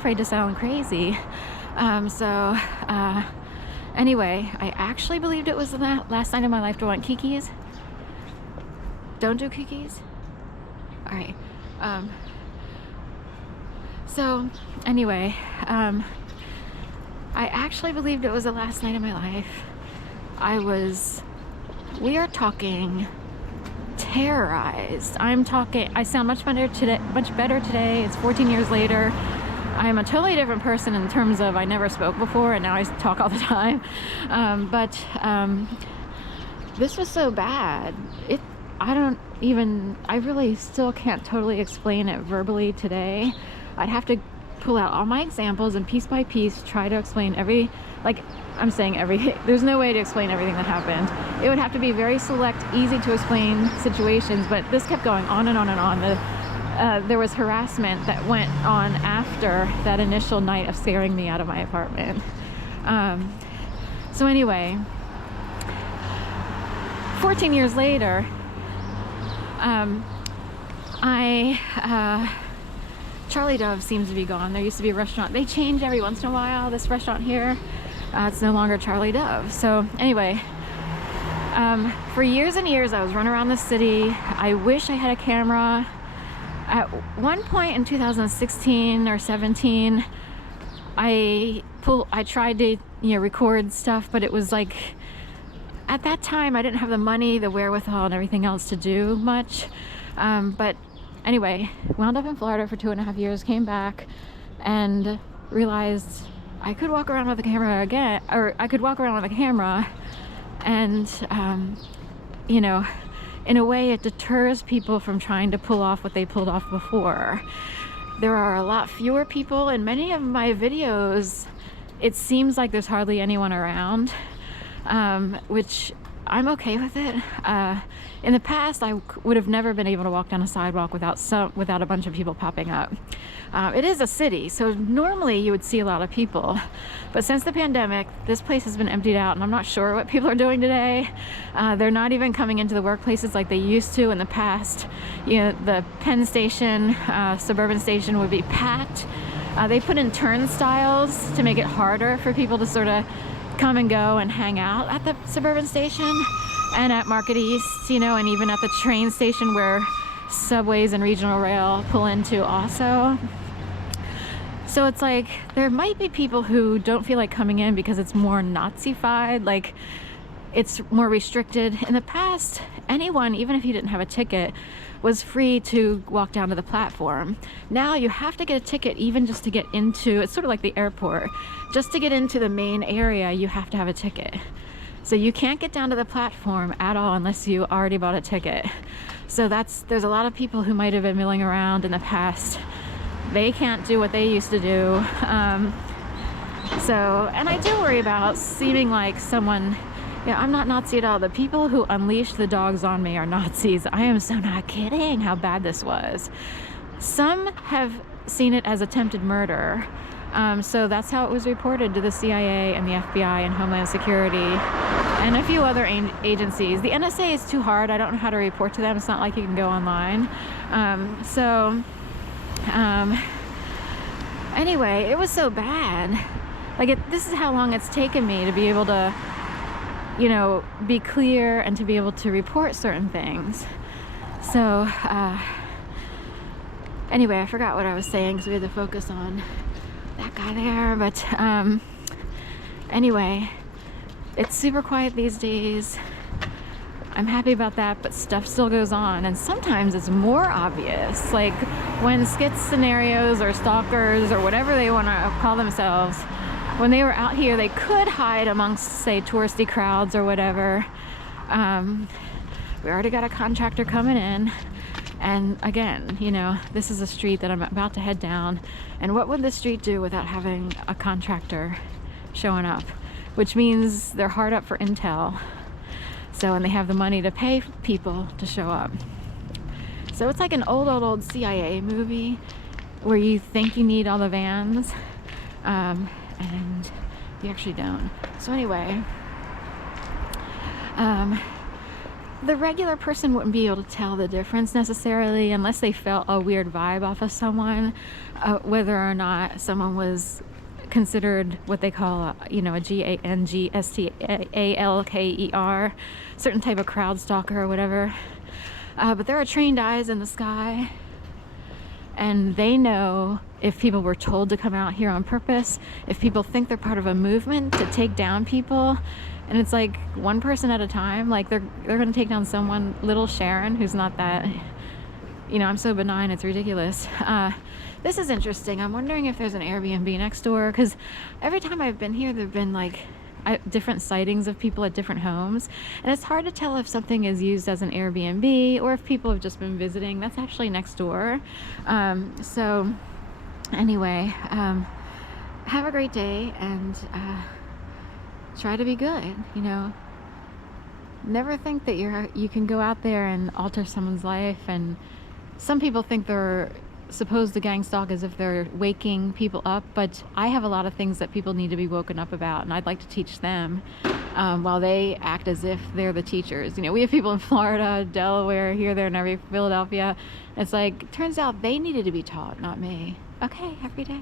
afraid to sound crazy. Anyway, I actually believed it was the last night of my life to want kikis. Don't do kikis? All right. So anyway, I actually believed it was the last night of my life. We are talking terrorized. I sound much better today. It's 14 years later. I'm a totally different person in terms of I never spoke before and now I talk all the time. This was so bad. I really still can't totally explain it verbally today. I'd have to pull out all my examples and piece by piece try to explain there's no way to explain everything that happened. It would have to be very select, easy to explain situations, but this kept going on and on and on. There was harassment that went on after that initial night of scaring me out of my apartment. So anyway, 14 years later, Charlie Dove seems to be gone. There used to be a restaurant. They change every once in a while. This restaurant here, it's no longer Charlie Dove. So anyway, for years and years, I was running around the city. I wish I had a camera. At one point in 2016 or 17, I tried to record stuff, but it was like, at that time, I didn't have the money, the wherewithal, and everything else to do much. But anyway, wound up in Florida for 2.5 years, came back, and realized I could walk around with a camera again, or I could walk around with a camera, and in a way it deters people from trying to pull off what they pulled off before. There are a lot fewer people in many of my videos. It seems like there's hardly anyone around, which I'm okay with it. In the past, I would have never been able to walk down a sidewalk without a bunch of people popping up. It is a city, so normally you would see a lot of people. But since the pandemic, this place has been emptied out, and I'm not sure what people are doing today. They're not even coming into the workplaces like they used to in the past. The Penn Station, suburban station would be packed. They put in turnstiles to make it harder for people to sort of come and go and hang out at the suburban station and at Market East, and even at the train station where subways and regional rail pull into also. So it's like there might be people who don't feel like coming in because it's more Nazi-fied, like it's more restricted. In the past, anyone, even if you didn't have a ticket, was free to walk down to the platform. Now you have to get a ticket even just to get into, it's sort of like the airport. Just to get into the main area, you have to have a ticket. So you can't get down to the platform at all unless you already bought a ticket. So there's a lot of people who might have been milling around in the past. They can't do what they used to do. And I do worry about seeming like someone, I'm not Nazi at all. The people who unleashed the dogs on me are Nazis. I am so not kidding how bad this was. Some have seen it as attempted murder. So that's how it was reported to the CIA and the FBI and Homeland Security and a few other agencies. The NSA is too hard. I don't know how to report to them. It's not like you can go online. Anyway, it was so bad. This is how long it's taken me to be able to, be clear and to be able to report certain things. So, anyway, I forgot what I was saying because we had to focus on that guy there. But anyway, it's super quiet these days. I'm happy about that, but stuff still goes on, and sometimes it's more obvious, like when skit scenarios or stalkers or whatever they want to call themselves, when they were out here, they could hide amongst, say, touristy crowds or whatever. We already got a contractor coming in, and again, this is a street that I'm about to head down, and what would this street do without having a contractor showing up? Which means they're hard up for intel. So, and they have the money to pay people to show up. So it's like an old CIA movie where you think you need all the vans, and you actually don't. So anyway, the regular person wouldn't be able to tell the difference necessarily unless they felt a weird vibe off of someone, whether or not someone was considered what they call, you know, a GANGSTALKER, certain type of crowd stalker or whatever. But there are trained eyes in the sky, and they know if people were told to come out here on purpose, if people think they're part of a movement to take down people, and it's like one person at a time. Like they're gonna take down someone, little Sharon, who's not that, you know, I'm so benign, it's ridiculous. This is interesting. I'm wondering if there's an Airbnb next door, because every time I've been here, there've been like different sightings of people at different homes, and it's hard to tell if something is used as an Airbnb or if people have just been visiting. That's actually next door. So anyway, have a great day, and try to be good, you know. Never think that you can go out there and alter someone's life. And some people think they're supposed to gang stalk as if they're waking people up, but I have a lot of things that people need to be woken up about, and I'd like to teach them while they act as if they're the teachers. You know, we have people in Florida, Delaware, here, there, and every, Philadelphia. It's like, turns out they needed to be taught, not me. Okay, have a great day.